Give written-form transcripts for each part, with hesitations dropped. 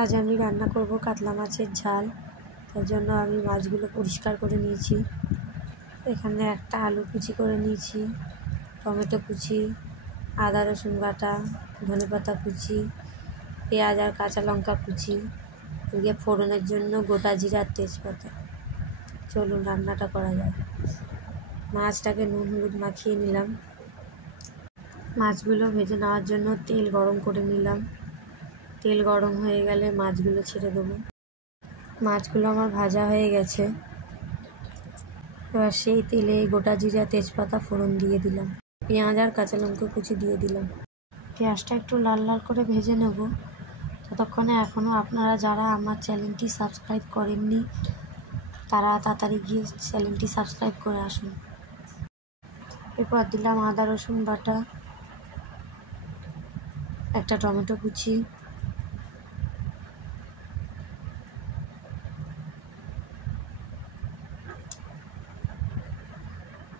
আজ আমি রান্না করব কাতলা মাছের ঝাল। তার জন্য আমি মাছগুলো পরিষ্কার করে নিয়েছি। এখানে একটা আলু কুচি করে নিয়েছি, টমেটো কুচি, আদা রসুন বাটা, ধনেপাতা কুচি, পেঁয়াজ আর কাঁচা লঙ্কা কুচি, এদিকে ফোড়নের জন্য গোটা জিরা আর তেজপাতা। চলুন রান্নাটা করা যায়। মাছটাকে নুন হলুদ মাখিয়ে নিলাম। মাছগুলো ভেজে নেওয়ার জন্য তেল গরম করে নিলাম। তেল গরম হয়ে গেলে মাছগুলো ছেড়ে দেবো। মাছগুলো আমার ভাজা হয়ে গেছে। এবার সেই তেলে গোটা জিরা তেজপাতা ফোড়ন দিয়ে দিলাম, পেঁয়াজ আর কাঁচা লঙ্কা কুচি দিয়ে দিলাম। পেঁয়াজটা একটু লাল লাল করে ভেজে নেব। ততক্ষণে এখনও আপনারা যারা আমার চ্যানেলটি সাবস্ক্রাইব করেননি তারা তাড়াতাড়ি গিয়ে চ্যানেলটি সাবস্ক্রাইব করে আসুন। এরপর দিলাম আদা রসুন বাটা, একটা টমেটো কুচি,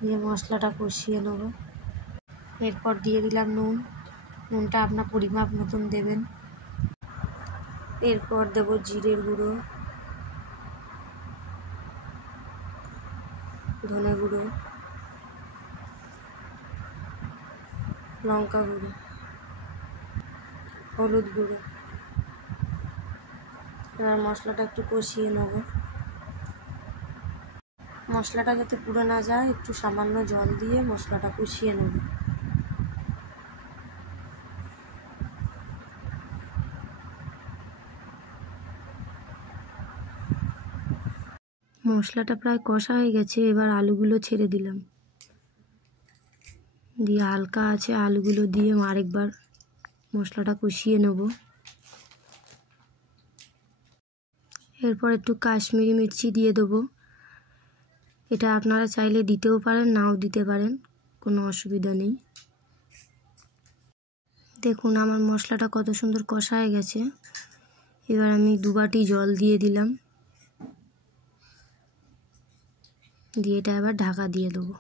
দিয়ে মশলাটা কষিয়ে নেব। এরপর দিয়ে দিলাম নুন। নুনটা আপনার পরিমাপ মতন দেবেন। এরপর দেব জিরের গুঁড়ো, ধনে গুঁড়ো, লঙ্কা গুঁড়ো, হলুদ গুঁড়ো। এবার মশলাটা একটু কষিয়ে নেব। মশলাটা যাতে পুড়ে না যায় একটু সামান্য জল দিয়ে মশলাটা কষিয়ে নেব। মশলাটা প্রায় কষা হয়ে গেছে। এবার আলুগুলো ছেড়ে দিলাম, দিয়ে হালকা আছে আলুগুলো দিয়ে আরেকবার মশলাটা কষিয়ে নেব। এরপর একটু কাশ্মীরি মির্চি দিয়ে দেবো। এটা আপনারা চাইলে দিতেও পারেন, নাও দিতে পারেন, কোনো অসুবিধা নেই। দেখুন আমার মশলাটা কত সুন্দর কষা হয়ে গেছে। এবার আমি 2 বাটি জল দিয়ে দিলাম, দিয়ে এটা এবার ঢাকা দিয়ে দেবো।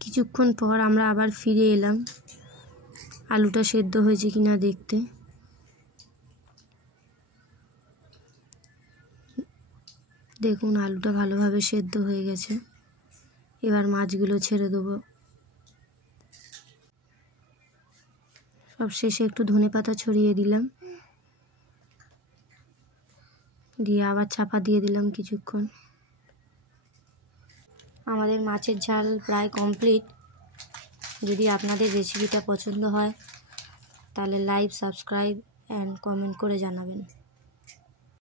কিছুক্ষণ পর আমরা আবার ফিরে এলাম আলুটা সেদ্ধ হয়েছে কিনা দেখতে। দেখুন আলুটা ভালোভাবে সেদ্ধ হয়ে গেছে। এবার মাছগুলো ছেড়ে দেবো। সব শেষে একটু ধনেপাতা ছড়িয়ে দিলাম, দিয়ে আবার চাপা দিয়ে দিলাম কিছুক্ষণ। আমাদের মাছের ঝাল প্রায় কমপ্লিট। যদি আপনাদের রেসিপিটা পছন্দ হয় তাহলে লাইক, সাবস্ক্রাইব অ্যান্ড কমেন্ট করে জানাবেন।